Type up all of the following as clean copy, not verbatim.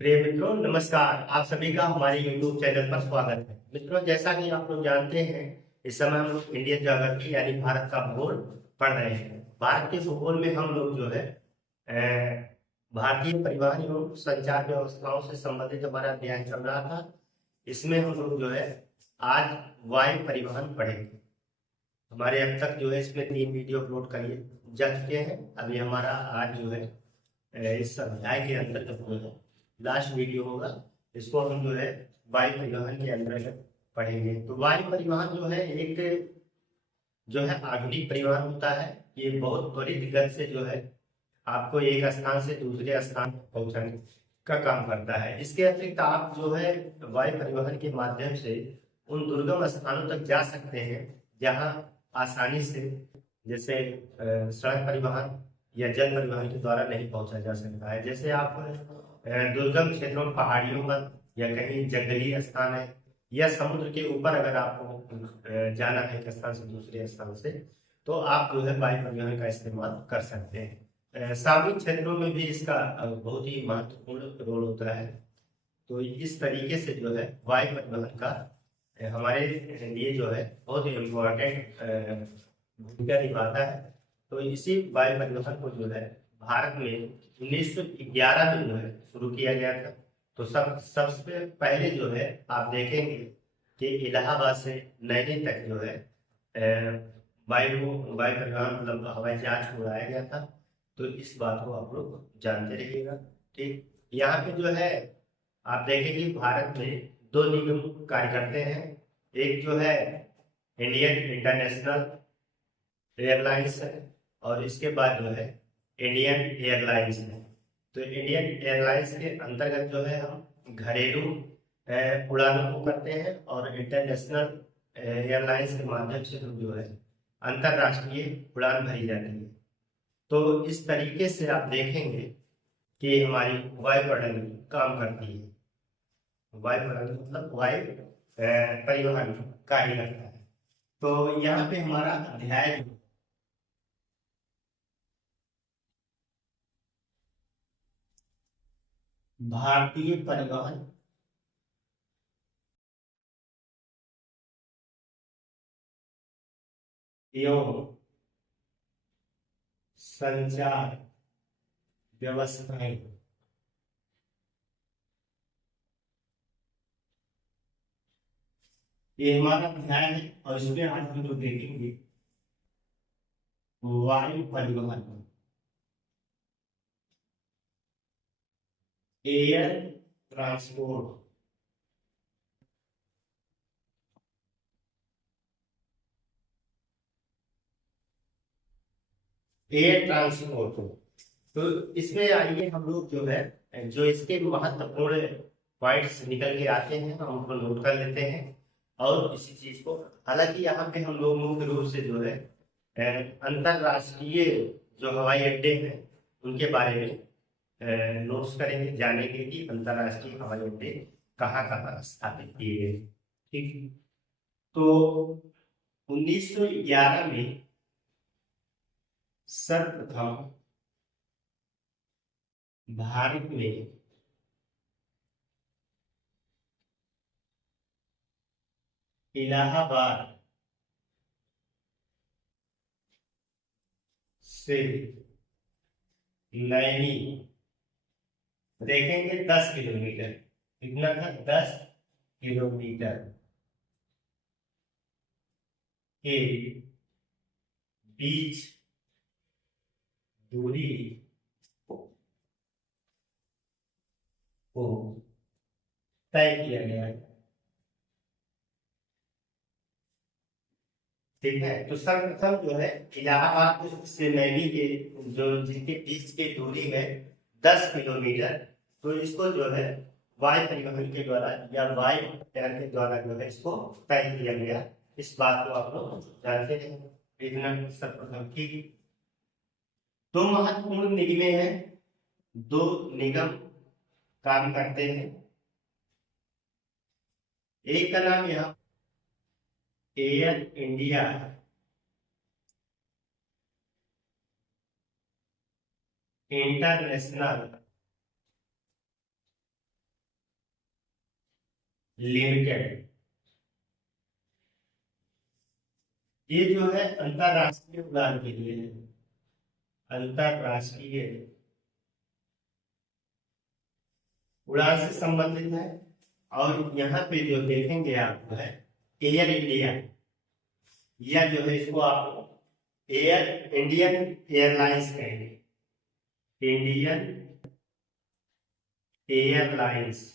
प्रिय मित्रों, नमस्कार। आप सभी का हमारे YouTube चैनल पर स्वागत है। मित्रों, जैसा कि आप लोग जानते हैं, इस समय हम लोग इंडियन ज्योग्राफी यानी भारत का भूगोल पढ़ रहे हैं। भारत के भूगोल में हम लोग जो है भारतीय परिवहन एवं संचार व्यवस्थाओं से संबंधित हमारा अध्ययन चल रहा था। इसमें हम लोग जो है आज वायु परिवहन पढ़ेंगे। हमारे अब तक जो है इसमें 3 वीडियो अपलोड करिए जा चुके हैं। अभी हमारा आज जो है इस अध्याय के अंतर्गत जो है लास्ट वीडियो होगा। इसको हम जो है वायु परिवहन के अंतर्गत पढ़ेंगे। तो वायु परिवहन जो है एक जो है आधुनिक परिवहन होता है। ये बहुत त्वरित गति से जो है आपको एक स्थान से दूसरे स्थान पहुंचाने का काम करता है। इसके अतिरिक्त आप जो है वायु परिवहन के माध्यम से उन दुर्गम स्थानों तक जा सकते हैं जहां आसानी से जैसे सड़क परिवहन या जल परिवहन के द्वारा नहीं पहुंचा जा सकता है। जैसे आप दुर्गम क्षेत्रों, पहाड़ियों पर या कहीं जंगली स्थान है या समुद्र के ऊपर अगर आपको जाना है एक स्थान से दूसरे स्थान से, तो आप जो है वायु परिवहन का इस्तेमाल कर सकते हैं। सार्वजनिक क्षेत्रों में भी इसका बहुत ही महत्वपूर्ण रोल होता है। तो इस तरीके से जो है वायु परिवहन का हमारे लिए जो है बहुत ही इम्पोर्टेंट भूमिका निभाता है। तो इसी वायु परिवहन को जो है भारत में 1911 में जो है शुरू किया गया था। तो सबसे पहले जो है आप देखेंगे कि इलाहाबाद से नैनी तक जो है वायु परिवहन मतलब हवाई जहाज को उड़ाया गया था। तो इस बात को आप लोग जानते रहिएगा। ठीक, यहाँ पे जो है आप देखेंगे भारत में 2 निगम कार्य करते हैं। एक जो है इंडियन इंटरनेशनल एयरलाइंस है और इसके बाद जो है इंडियन एयरलाइंस है। तो इंडियन एयरलाइंस के अंतर्गत जो है हम घरेलू उड़ानों को करते हैं और इंटरनेशनल एयरलाइंस के माध्यम से हम जो है अंतरराष्ट्रीय उड़ान भरी जाती है। तो इस तरीके से आप देखेंगे कि हमारी वायु प्रणाली काम करती है। वायु प्रणाली मतलब वायु परिवहन कार्य करता है। तो यहाँ पे हमारा अध्याय भारतीय परिवहन एवं संचार व्यवस्थाएं। ये हमारा अध्याय है और इसमें आज हम लोग देखेंगे वायु परिवहन, एयर ट्रांसपोर्ट। एयर ट्रांसपोर्ट, तो इसमें आइए हम लोग जो है जो इसके महत्वपूर्ण पॉइंट्स निकल के आते हैं हम उनको नोट कर लेते हैं और इसी चीज को, हालांकि यहाँ पे हम लोग मुख्य रूप से जो है अंतरराष्ट्रीय जो हवाई अड्डे हैं उनके बारे में नोट्स करेंगे, जानेंगे कि अंतरराष्ट्रीय हवाई अड्डे कहाँ कहाँ स्थापित किए गए। ठीक, तो 1911 में सर्वप्रथम भारत में इलाहाबाद से नैनी देखेंगे 10 किलोमीटर, कितना था 10 किलोमीटर के बीच दूरी को तय किया गया है। ठीक है, तो सर्वप्रथम जो है इलाहाबाद से नैनी के जो जिनके बीच की दूरी है 10 किलोमीटर, तो इसको जो है वायु परिवहन के द्वारा या वायु यान के द्वारा जो है इसको तय किया गया। इस बात को आप लोग जानते हैं। इतना सर्वप्रथम की 2 महत्वपूर्ण निगमें हैं, 2 निगम काम करते हैं। एक का नाम यहाँ एयर इंडिया इंटरनेशनल लिमिटेड। ये जो है अंतरराष्ट्रीय उड़ान के लिए है, अंतरराष्ट्रीय उड़ान से संबंधित है। और यहाँ पे जो देखेंगे आप जो है एयर इंडिया, या जो है इसको आप एयर इंडियन एयरलाइंस कहेंगे, इंडियन एयरलाइंस।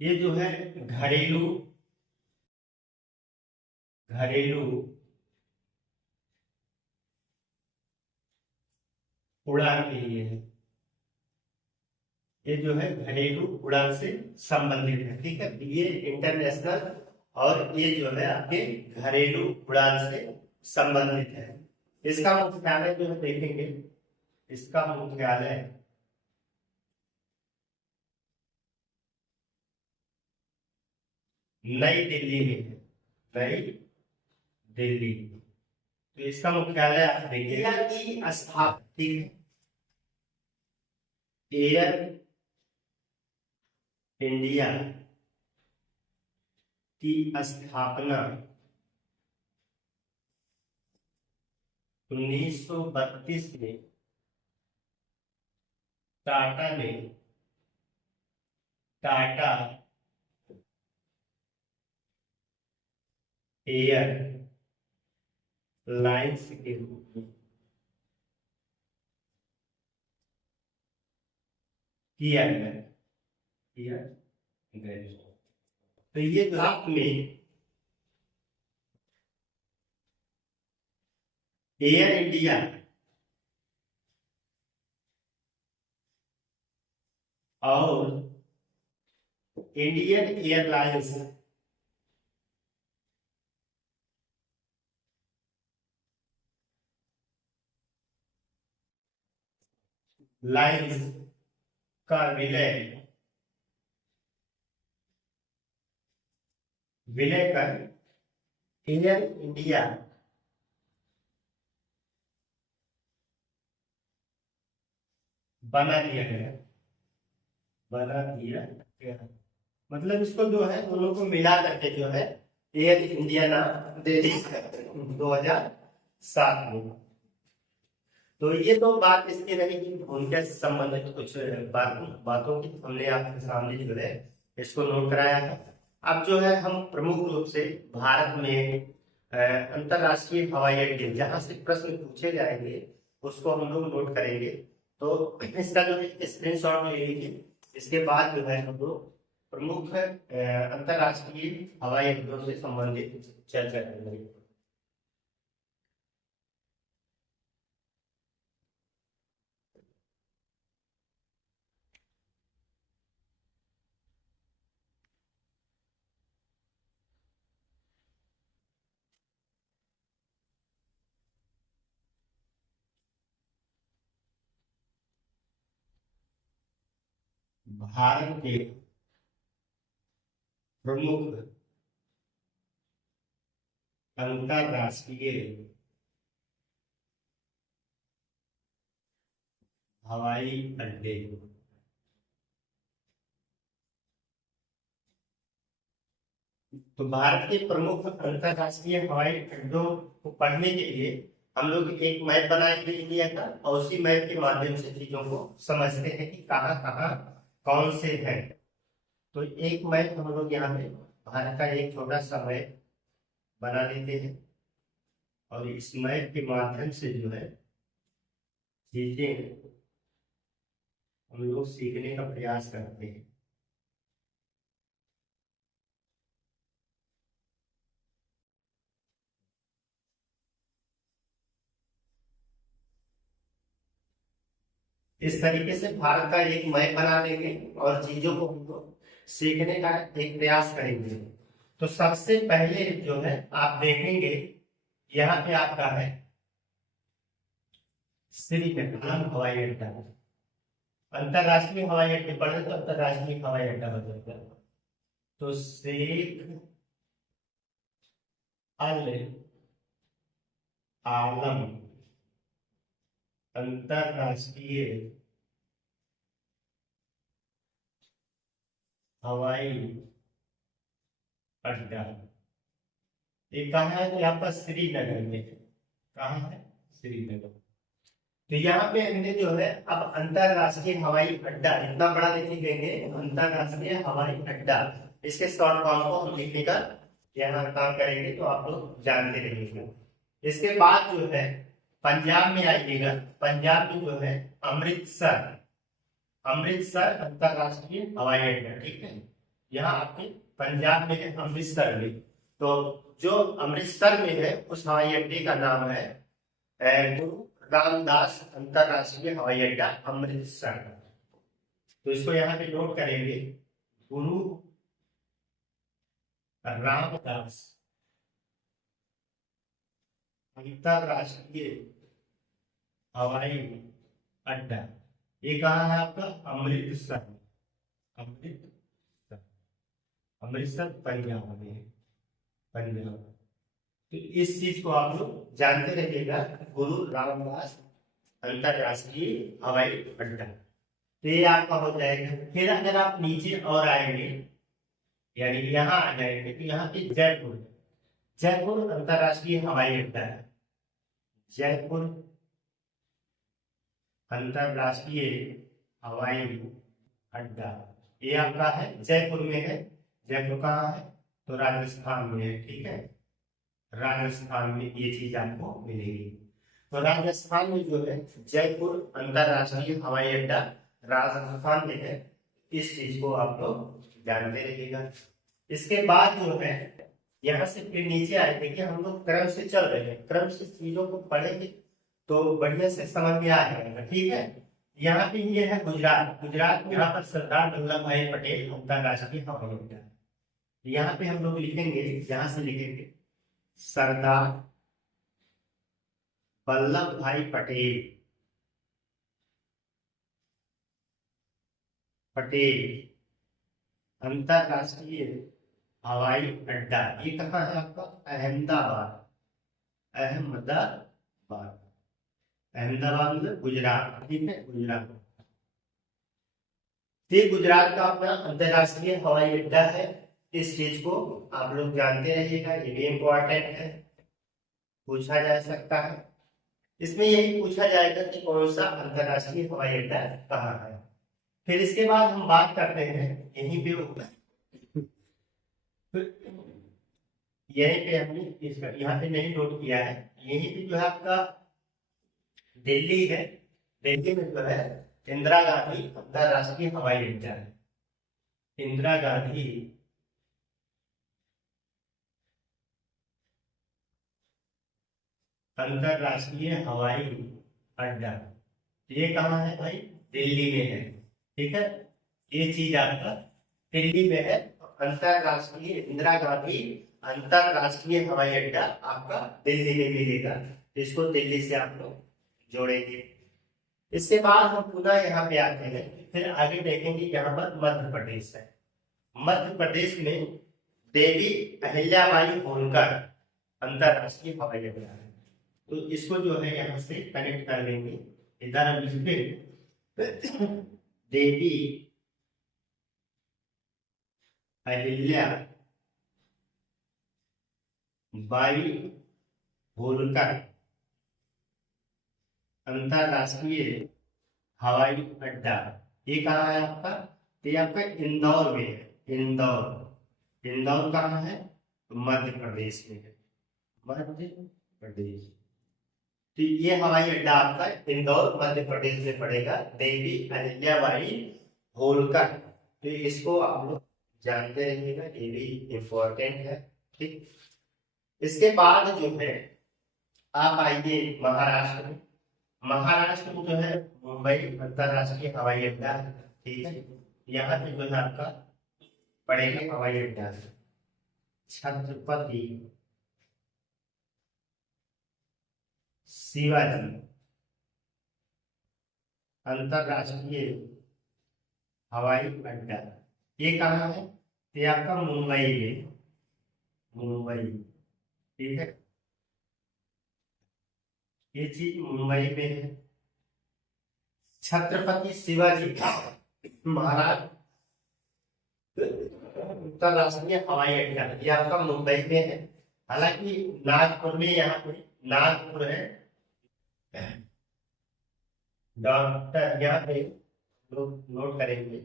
ये जो है घरेलू घरेलू उड़ान के लिए है। ये जो है घरेलू उड़ान से संबंधित है, ठीक है। ये इंटरनेशनल और ये जो है आपके घरेलू उड़ान से संबंधित है। इसका मुख्यालय जो है देखेंगे, इसका मुख्यालय नई दिल्ली में है, नई दिल्ली। तो इसका मुख्यालय आप देखिएगा कि स्थापित एयर इंडिया की स्थापना 1932 में टाटा ने टाटा एयर लाइंस के रूप में किया गया। तो ये रात में एयर इंडिया और इंडियन एयरलाइंस लाइंस का विलय कर एयर इंडिया बना दिया गया, बना दिया गया। मतलब इसको जो है दोनों को मिला करके जो है एयर इंडिया नाम दे दिया 2007 में। तो ये तो बात इसकी रहेगी भूमिका से संबंधित कुछ बातों की हमने आपके सामने जो है इसको नोट कराया है। अब जो है हम प्रमुख रूप से भारत में अंतरराष्ट्रीय हवाई अड्डे जहां से प्रश्न पूछे जाएंगे उसको हम लोग नोट करेंगे। तो इसका जो है स्क्रीनशॉट ले लीजिए। इसके बाद जो है हम लोग प्रमुख अंतरराष्ट्रीय हवाई अड्डों से संबंधित चर्चा करेंगे। भारत के प्रमुख अंतरराष्ट्रीय हवाई अड्डे। तो भारत के प्रमुख अंतरराष्ट्रीय हवाई अड्डों को पढ़ने के लिए हम लोग एक मैप बनाएंगे इंडिया का, और उसी मैप के माध्यम से चीजों को समझते हैं कि कहाँ कहाँ कौन से हैं। तो एक मैप हम लोग यहाँ पे भारत का एक छोटा सा मैप बना लेते हैं, और इस मैप के माध्यम से जो है चीजें हम लोग सीखने का प्रयास करते हैं। इस तरीके से भारत का एक मैप बना लेंगे और चीजों को हमको सीखने का एक प्रयास करेंगे। तो सबसे पहले जो है आप देखेंगे यहाँ पे आपका है श्रीनगर हवाई अड्डा। अंतरराष्ट्रीय हवाई अड्डे पढ़े तो अंतरराष्ट्रीय हवाई अड्डा हो जाएगा। तो शेख अल आलम अंतरराष्ट्रीय हवाई अड्डा। ये कहाँ है? तो आपका श्रीनगर में। कहाँ है? श्रीनगर। तो यहाँ पे हमने जो है अब अंतरराष्ट्रीय हवाई अड्डा इतना बड़ा लिख देंगे, अंतरराष्ट्रीय हवाई अड्डा। इसके शॉर्ट फॉर्म को हम लिखने का यहाँ काम करेंगे, तो आप लोग जानते रहेंगे। इसके बाद जो है पंजाब में आइएगा। पंजाब में जो है अमृतसर, अमृतसर अंतरराष्ट्रीय हवाई अड्डा। ठीक है, यहाँ आपके पंजाब में है अमृतसर में। तो जो अमृतसर में है उस हवाई अड्डे का नाम है गुरु रामदास अंतरराष्ट्रीय हवाई अड्डा अमृतसर। तो इसको यहाँ पे नोट करेंगे, गुरु रामदास अंतरराष्ट्रीय हवाई अड्डा। ये कहाँ है आपका? अमृतसर। अमृतसर, अमृतसर पंजाब में है, पंजाब। तो इस चीज को आप लोग जानते रहिएगा, गुरु रामदास अंतरराष्ट्रीय हवाई अड्डा। तो ये आपका हो जाएगा। फिर अगर आप नीचे और आएंगे, यानी यहाँ आ जाएंगे, तो यहाँ पे जयपुर, जयपुर अंतरराष्ट्रीय हवाई अड्डा है। जयपुर अंतरराष्ट्रीय हवाई अड्डा ये आपका है, जयपुर में है। जयपुर कहाँ है? तो राजस्थान में है। ठीक है, राजस्थान में ये चीज आपको मिलेगी। तो राजस्थान में जो है जयपुर अंतरराष्ट्रीय हवाई अड्डा राजस्थान में है। इस चीज को आप लोग जानते रहिएगा। इसके बाद जो है यहाँ से फिर नीचे आए थे कि हम लोग क्रम से चल रहे हैं, क्रम से चीजों को पढ़ेंगे तो बढ़िया से समझ में आ जाएगा। ठीक है, यहाँ पे ये है गुजरात। गुजरात में यहाँ पर सरदार वल्लभ भाई पटेल अंतरराष्ट्रीय हवाई अड्डा। यहाँ पे हम लोग लिखेंगे, यहाँ से लिखेंगे सरदार वल्लभ भाई पटेल, पटेल अंतरराष्ट्रीय हवाई अड्डा। ये कहाँ है आपका? अहमदाबाद, अहमदाबाद, अहमदाबाद मतलब गुजरात। ठीक है, गुजरात। ये गुजरात का अपना अंतरराष्ट्रीय हवाई अड्डा है। इस चीज को आप लोग जानते रहिएगा, ये भी इम्पोर्टेंट है, पूछा जा सकता है। इसमें यही पूछा जाएगा कि कौन सा अंतरराष्ट्रीय हवाई अड्डा कहाँ है। फिर इसके बाद हम बात करते हैं यहीं पे, यहीं पे हमने इसका यहाँ पे नहीं नोट किया है, यहीं पे जो है आपका दिल्ली है। दिल्ली में जो है इंदिरा गांधी अंतरराष्ट्रीय हवाई अड्डा है। इंदिरा गांधी अंतरराष्ट्रीय हवाई अड्डा, ये कहाँ है भाई? दिल्ली में है। ठीक है, ये चीज आपका दिल्ली में है। अंतरराष्ट्रीय इंदिरा गांधी अंतरराष्ट्रीय हवाई अड्डा आपका दिल्ली में मिलेगा। इसको दिल्ली से आप लोग जोड़ेंगे। इसके बाद हम पुनः यहाँ पे आते हैं, फिर आगे देखेंगे यहाँ पर मध्य प्रदेश है। मध्य प्रदेश में देवी अहिल्याबाई होलकर अंतरराष्ट्रीय हवाई अड्डा है। तो इसको जो है यहाँ से कनेक्ट कर लेंगे। इधर हम लिखते देवी अहिल्या बाई होलकर अंतरराष्ट्रीय हवाई अड्डा। ये कहाँ है आपका? ये आपका इंदौर में है। इंदौर, इंदौर कहाँ है? मध्य प्रदेश में है, मध्य प्रदेश। तो ये हवाई अड्डा आपका इंदौर मध्य प्रदेश में पड़ेगा, देवी अहिल्याबाई होलकर। तो इसको आप लोग जानते रहिएगा, ये भी इंपॉर्टेंट है। ठीक, इसके बाद जो है आप आइए महाराष्ट्र में। महाराष्ट्र में जो है मुंबई अंतरराष्ट्रीय हवाई अड्डा है। ठीक है, यहाँ पे जो है आपका पड़ेगा हवाई अड्डा छत्रपति शिवाजी अंतरराष्ट्रीय हवाई अड्डा। ये कहाँ है? ये आपका मुंबई में, मुंबई। ठीक है, ये चीज मुंबई में है। छत्रपति शिवाजी महाराज अंतरराष्ट्रीय हवाई अड्डा ये आपका मुंबई में है। हालांकि नागपुर में, यहाँ पे नागपुर है। डॉक्टर यहाँ पे लोग नोट करेंगे,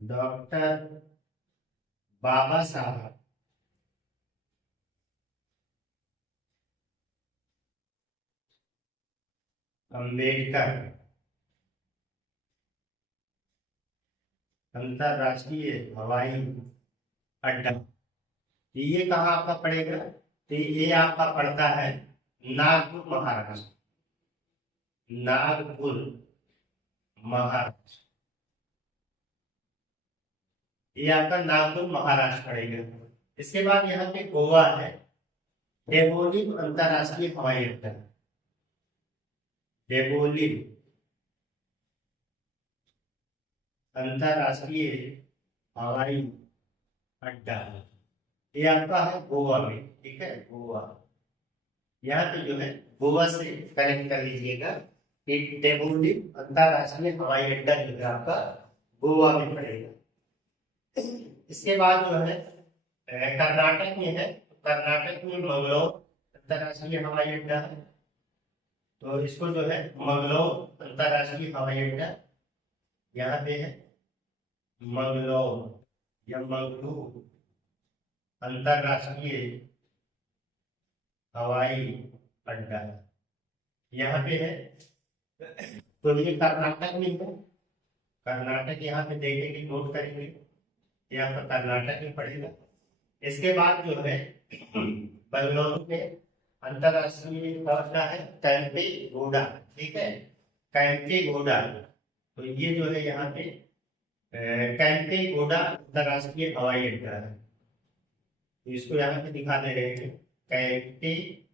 डॉक्टर बाबा साहब अम्बेडकर अंतरराष्ट्रीय हवाई अड्डा। ये कहाँ आपका पड़ेगा? तो ये आपका पड़ता है नागपुर महाराष्ट्र। नागपुर महाराष्ट्र, ये आपका नागपुर महाराष्ट्र पड़ेगा। इसके बाद यहाँ पे गोवा है, डेबोलिम अंतरराष्ट्रीय हवाई अड्डा। डेबोलिम अंतरराष्ट्रीय हवाई अड्डा ये आपका है गोवा में। ठीक है, गोवा। यहाँ पे जो है गोवा से कनेक्ट कर लीजिएगा कि डेबोलिम अंतरराष्ट्रीय हवाई अड्डा जो है आपका गोवा में पड़ेगा। इसके बाद जो है कर्नाटक में है। कर्नाटक में मंगलोर अंतरराष्ट्रीय हवाई अड्डा है। तो इसको जो है मंगलोर अंतरराष्ट्रीय हवाई अड्डा यहाँ पे है। मंगलोर या मंगलूर अंतरराष्ट्रीय हवाई अड्डा यहाँ पे है। तो ये कर्नाटक में है। कर्नाटक यहाँ पे देखेंगे, नोट करेंगे, ये आपका कर्नाटक में पड़ेगा। इसके बाद जो है बेंगलुरु में अंतरराष्ट्रीय अड्डा है कैंपेगौड़ा। ठीक है, कैंपेगौड़ा। तो ये जो है यहाँ पे कैंपेगौड़ा अंतरराष्ट्रीय हवाई अड्डा है। तो इसको यहाँ पे दिखा दे रहे हैं, कैंपेगौड़ा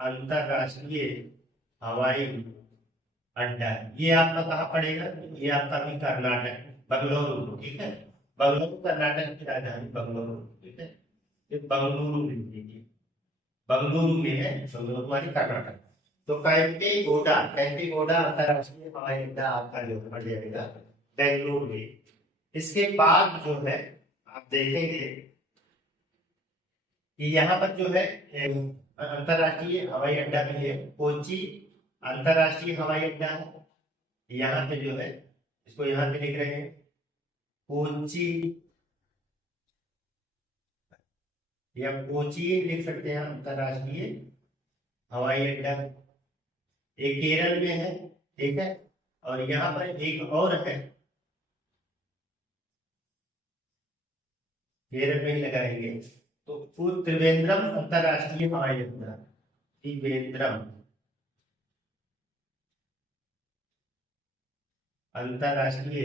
अंतरराष्ट्रीय हवाई अड्डा। ये आपका कहाँ पड़ेगा? ये आपका भी कर्नाटक, बेंगलुरु। ठीक है, बेंगलुरु कर्नाटक की राजधानी बेंगलुरु। ठीक है, ये बेंगलुरु लिख दीजिए, बेंगलुरु में है, बेंगलुरु वाली कर्नाटक। तो कैंपेगौड़ा अंतरराष्ट्रीय हवाई अड्डा आपका जो पड़ जाएगा बेंगलुरु में। इसके बाद जो है आप देखेंगे कि यहाँ पर जो है अंतरराष्ट्रीय हवाई अड्डा भी है, कोची अंतरराष्ट्रीय हवाई अड्डा है। यहाँ पे जो है इसको यहाँ पे लिख रहे हैं कोची, या कोची लिख सकते हैं अंतरराष्ट्रीय हवाई अड्डा। एक केरल में है। ठीक है, और यहाँ पर एक और है, केरल में ही लगाएंगे। तो त्रिवेंद्रम अंतरराष्ट्रीय हवाई अड्डा, त्रिवेंद्रम अंतरराष्ट्रीय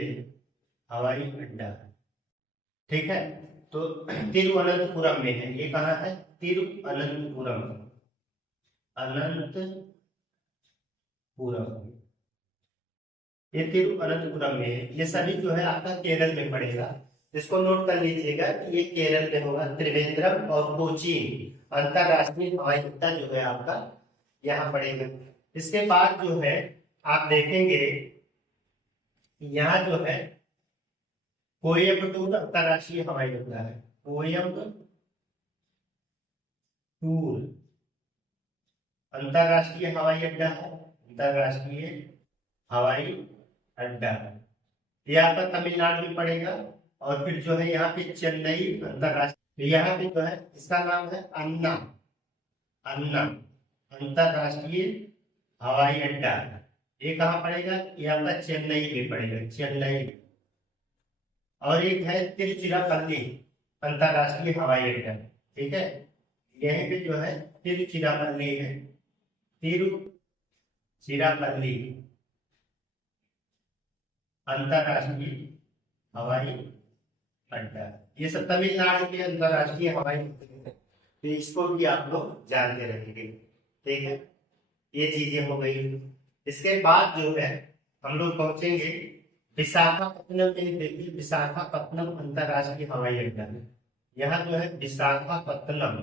हवाई अड्डा। ठीक है, तो तिरुवनंतपुरम में है। ये कहाँ है? तिरुवनंतपुरम, अनंतपुरम। ये तिरुवनंतपुरम में है। ये सभी जो है आपका केरल में पड़ेगा। इसको नोट कर लीजिएगा कि ये केरल में होगा। त्रिवेंद्रम और कोची अंतरराष्ट्रीय हवाई अड्डा जो है आपका यहाँ पड़ेगा। इसके बाद जो है आप देखेंगे यहाँ जो है कोयम्बटूर अंतरराष्ट्रीय हवाई अड्डा है। कोयम्बटूर अंतरराष्ट्रीय हवाई अड्डा है, अंतरराष्ट्रीय हवाई अड्डा। ये आपका तमिलनाडु में पड़ेगा। और फिर जो है यहाँ पे चेन्नई अंतरराष्ट्रीय, यहाँ पे जो है इसका नाम है अन्ना अंतरराष्ट्रीय हवाई अड्डा। ये कहाँ पड़ेगा? ये आपका चेन्नई में पड़ेगा, चेन्नई। और एक है तिरुचिरापल्ली अंतरराष्ट्रीय हवाई अड्डा। ठीक है, यहीं पे जो है तिरुचिरापल्ली है, तिरुचिरापल्ली अंतरराष्ट्रीय हवाई अड्डा। ये सब तमिलनाडु के अंतरराष्ट्रीय हवाई अड्डे, तो इसको भी आप लोग जानते रहेंगे। ठीक है, ये चीजें हो गई। इसके बाद जो है हम लोग पहुंचेंगे विशाखापत्तनम में देखिए, विशाखापत्तनम अंतरराष्ट्रीय हवाई अड्डा है। यहाँ जो है विशाखापत्तनम,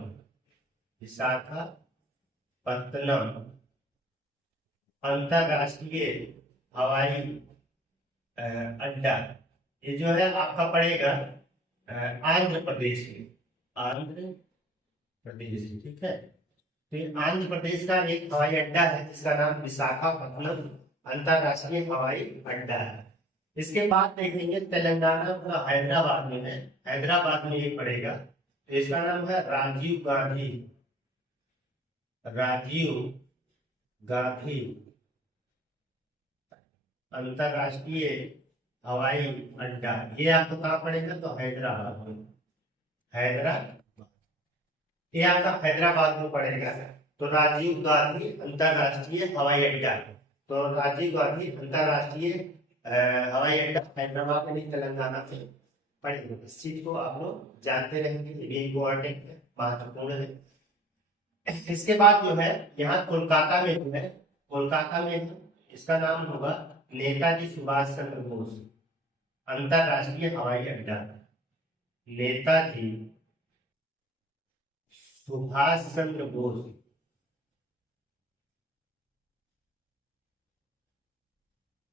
विशाखापत्तनम अंतरराष्ट्रीय हवाई अड्डा, ये जो है आपका पड़ेगा आंध्र प्रदेश में, आंध्र प्रदेश, ठीक है। तो ये आंध्र प्रदेश का एक हवाई अड्डा है जिसका नाम विशाखापत्तनम अंतरराष्ट्रीय हवाई अड्डा है। इसके बाद देखेंगे तेलंगाना का हैदराबाद में है, हैदराबाद में ये पड़ेगा, तो इसका नाम है राजीव गांधी, राजीव गांधी अंतरराष्ट्रीय हवाई अड्डा। ये आपको कहाँ पड़ेगा, तो हैदराबाद में, हैदराबाद, ये आपका हैदराबाद में पड़ेगा। तो राजीव गांधी अंतरराष्ट्रीय हवाई अड्डा, तो राजीव गांधी अंतरराष्ट्रीय हवाई अड्डा हैदराबाद में, तेलंगाना में पड़ेगा। इस चीज को आप लोग जानते रहेंगे, ये भी इम्पोर्टेंट है, महत्वपूर्ण है। इसके बाद जो है यहाँ कोलकाता में जो है, कोलकाता में इसका नाम होगा नेताजी सुभाष चंद्र बोस अंतरराष्ट्रीय हवाई अड्डा, नेताजी सुभाष चंद्र बोस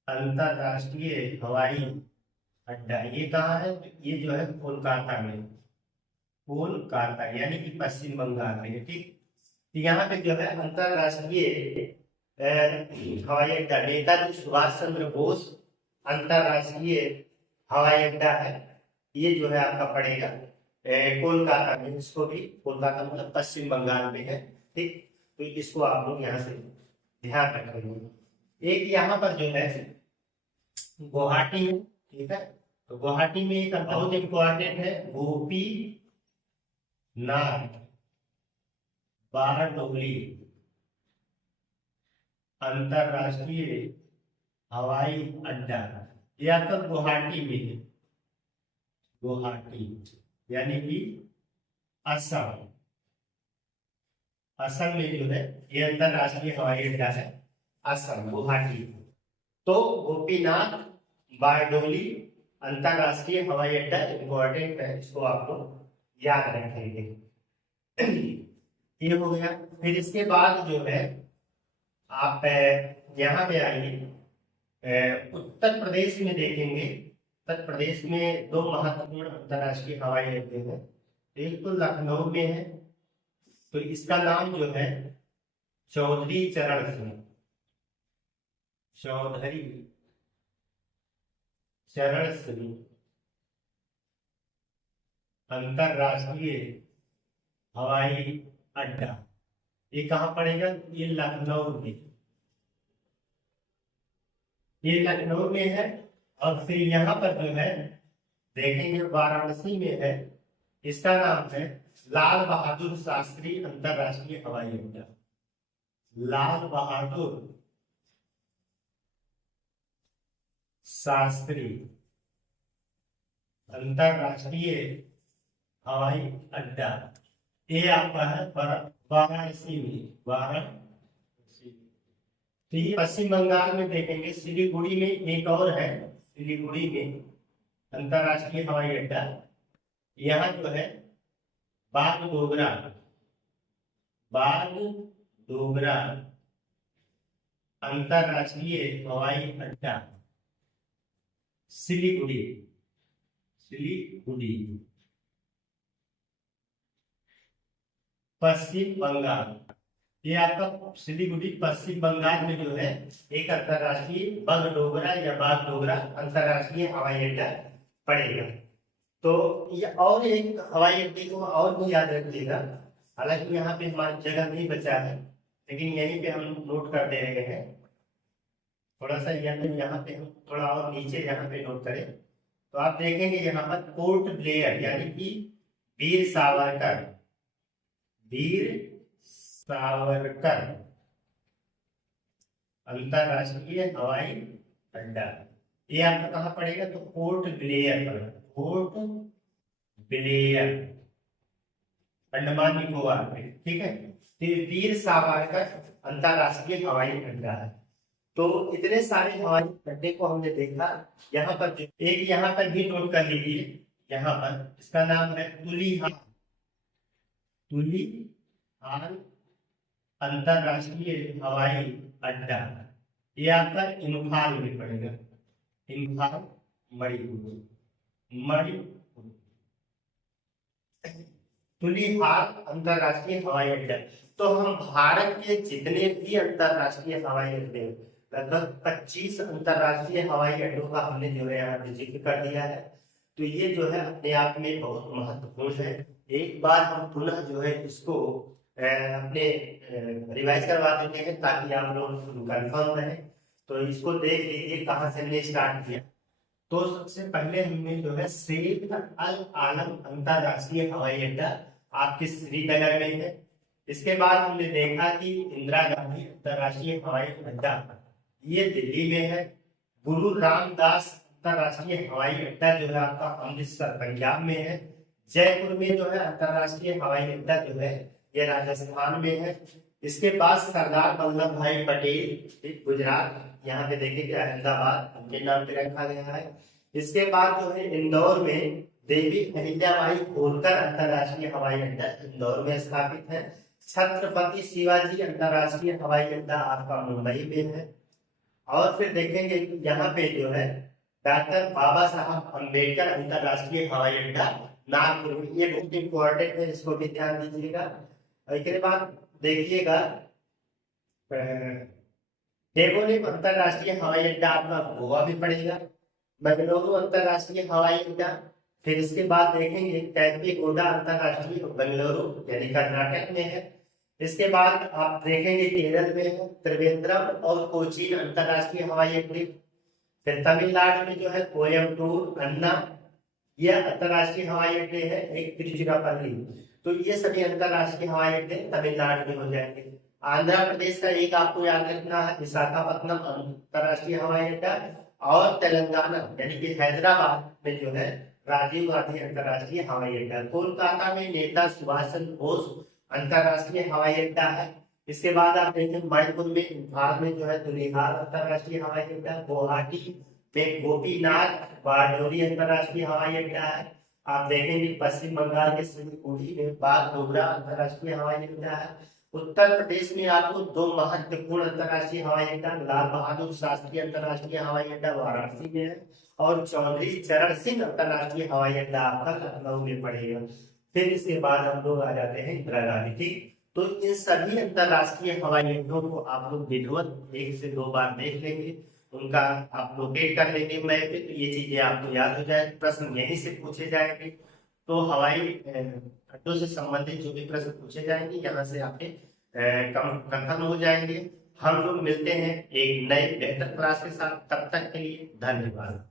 अंतरराष्ट्रीय हवाई अड्डा। ये कहाँ है, ये जो है कोलकाता में, कोलकाता यानी कि पश्चिम बंगाल में, ठीक। यहाँ पे जो है अंतरराष्ट्रीय हवाई अड्डा नेताजी सुभाष चंद्र बोस अंतरराष्ट्रीय हवाई अड्डा है। ये जो है आपका पड़ेगा कोलकाता में, इसको भी कोलकाता मतलब पश्चिम बंगाल में है, ठीक। तो इसको आप लोग यहाँ से ध्यान रखेंगे। एक यहाँ पर जो है गुवाहाटी है, ठीक है। तो गुवाहाटी में एक बहुत इम्पोर्टेंट है, गोपी नाथ बारडोली अंतरराष्ट्रीय हवाई अड्डा। ये आपका गुवाहाटी में है, गुवाहाटी यानी कि असम, असम में जो है ये अंतरराष्ट्रीय हवाई अड्डा है, असम गुवाहाटी। तो गोपीनाथ बारडोली अंतरराष्ट्रीय हवाई अड्डा इम्पोर्टेंट है, इसको आप लोग याद रखेंगे। ये हो गया। फिर इसके बाद जो है आप यहाँ पे आइए, उत्तर प्रदेश में देखेंगे। उत्तर प्रदेश में दो महत्वपूर्ण अंतरराष्ट्रीय हवाई अड्डे हैं, एक तो लखनऊ में है, तो इसका नाम जो है चौधरी चरण सिंह, चौधरी चरण सिंह अंतरराष्ट्रीय हवाई अड्डा। ये कहाँ पड़ेगा, ये लखनऊ में, ये लखनऊ में है। और फिर यहाँ पर जो है देखेंगे वाराणसी में है, इसका नाम है लाल बहादुर शास्त्री अंतरराष्ट्रीय हवाई अड्डा, लाल बहादुर शास्त्री अंतरराष्ट्रीय हवाई अड्डा। ये आपका है वाराणसी में, वाराणसी। तो ये पश्चिम बंगाल में देखेंगे, सिलीगुड़ी में एक और है, सिलीगुड़ी में अंतरराष्ट्रीय हवाई अड्डा। यहाँ जो है बागडोगरा, बागडोगरा अंतरराष्ट्रीय हवाई अड्डा, सिलीगुड़ी, सिलीगुड़ी पश्चिम बंगाल। ये आपका सिलीगुड़ी पश्चिम बंगाल में जो है एक अंतरराष्ट्रीय बागडोगरा या बागडोगरा अंतरराष्ट्रीय हवाई अड्डा पड़ेगा। तो ये और एक हवाई अड्डे को और भी याद रखिएगा, हालांकि यहाँ पे हमारी जगह नहीं बचा है, लेकिन यहीं पे हम नोट कर दे रहे हैं। थोड़ा सा यहाँ पे हम थोड़ा और नीचे यहाँ पे नोट करें तो आप देखेंगे यहाँ पर पोर्ट ब्लेयर यानी कि वीर सावरकर, वीर सावरकर अंतरराष्ट्रीय हवाई अड्डा। ये आपका कहाँ पड़ेगा, तो पोर्ट ब्लेयर पर, पोर्ट ब्लेयर अंडमान निकोबार में, ठीक है। तो वीर सावरकर अंतरराष्ट्रीय हवाई अड्डा है। तो इतने सारे हवाई अड्डे को हमने देखा। यहाँ पर एक यहाँ पर भी नोट कर लीजिए, यहाँ पर इसका नाम है तुलिहाल, तुलिहाल अंतरराष्ट्रीय हवाई अड्डा। ये आपका इम्फाल में पड़ेगा, इम्फाल मणिपुर, मणिपुर तुलिहाल अंतरराष्ट्रीय हवाई अड्डा। तो हम भारत के जितने भी अंतरराष्ट्रीय हवाई अड्डे, लगभग 25 अंतरराष्ट्रीय हवाई अड्डों का हमने जो है यहाँ पे जिक्र कर दिया है। तो ये जो है अपने आप में बहुत महत्वपूर्ण है। एक बार हम पुनः जो है इसको अपने रिवाइज करवा देते हैं ताकि आप लोग कंफर्म रहे। तो इसको देख लीजिए कहाँ से हमने स्टार्ट किया। तो सबसे पहले हमने जो है सैयद अल आलम अंतरराष्ट्रीय हवाई अड्डा आपके श्रीनगर में है। इसके बाद हमने देखा कि इंदिरा गांधी अंतरराष्ट्रीय हवाई अड्डा ये दिल्ली में है। गुरु रामदास अंतरराष्ट्रीय हवाई अड्डा जो है आपका अमृतसर पंजाब में है। जयपुर में जो है अंतरराष्ट्रीय हवाई अड्डा जो है ये राजस्थान में है। इसके बाद सरदार वल्लभ भाई पटेल गुजरात, यहाँ पे देखिए अहमदाबाद उनके नाम पे रखा गया है। इसके बाद जो है इंदौर में देवी अहिल्याबाई होलकर अंतरराष्ट्रीय हवाई अड्डा इंदौर में स्थापित है। छत्रपति शिवाजी अंतरराष्ट्रीय हवाई अड्डा आपका मुंबई में है। और फिर देखेंगे कि यहाँ पे जो है डॉक्टर बाबा साहब अम्बेडकर अंतरराष्ट्रीय हवाई अड्डा नागपुर में, ये बहुत इंपॉर्टेंट है, इसको भी ध्यान दीजिएगा। इसके बाद देखिएगा डेगोनिम अंतरराष्ट्रीय हवाई अड्डा आपका गोवा में पड़ेगा। बेंगलुरु अंतरराष्ट्रीय हवाई अड्डा, फिर इसके बाद देखेंगे कैंपेगौड़ा अंतरराष्ट्रीय बेंगलुरु यानी कर्नाटक में है। इसके बाद आप देखेंगे केरल में है त्रिवेंद्रम और कोचीन अंतरराष्ट्रीय हवाई अड्डे। फिर तमिलनाडु में जो है कोयम्बटूर, अन्ना, यह अंतरराष्ट्रीय हवाई अड्डे है। एक तिरुचिरापल्ली, तो ये सभी अंतरराष्ट्रीय हवाई अड्डे तमिलनाडु में हो जाएंगे। आंध्र प्रदेश का एक आपको याद रखना है विशाखापत्तनम अंतरराष्ट्रीय हवाई अड्डा, और तेलंगाना यानी कि हैदराबाद में जो है राजीव गांधी अंतरराष्ट्रीय हवाई अड्डा। कोलकाता में नेता सुभाष चंद्र बोस अंतरराष्ट्रीय हवाई अड्डा है। इसके बाद आप देखें मणिपुर में इम्फाल में जो है तुलिहाल अंतरराष्ट्रीय हवाई अड्डा। गुवाहाटी में गोपीनाथ बारडोली अंतरराष्ट्रीय हवाई अड्डा है। आप देखेंगे पश्चिम बंगाल के सिलीगुड़ी में बागडोगरा अंतरराष्ट्रीय हवाई अड्डा है। उत्तर प्रदेश में आपको दो महत्वपूर्ण अंतरराष्ट्रीय हवाई अड्डा, लाल बहादुर शास्त्री अंतरराष्ट्रीय हवाई अड्डा वाराणसी में है, और चौधरी चरण सिंह अंतरराष्ट्रीय हवाई अड्डा आपका लखनऊ में पड़ेगा। फिर इसके बाद हम लोग आ जाते हैं इंदिरा गांधी। ठीक, तो इन सभी अंतरराष्ट्रीय हवाई अड्डों को आप लोग विधिवत 1 से 2 बार देख लेंगे, उनका आप लोकेट कर लेंगे मैप पे, तो ये चीजें आपको याद हो जाए। प्रश्न यहीं से पूछे जाएंगे। तो हवाई अड्डों से संबंधित जो भी प्रश्न पूछे जाएंगे यहाँ से आपके कंफर्म हो जाएंगे। हम लोग मिलते हैं एक नए बेहतर क्लास के साथ, तब तक के लिए धन्यवाद।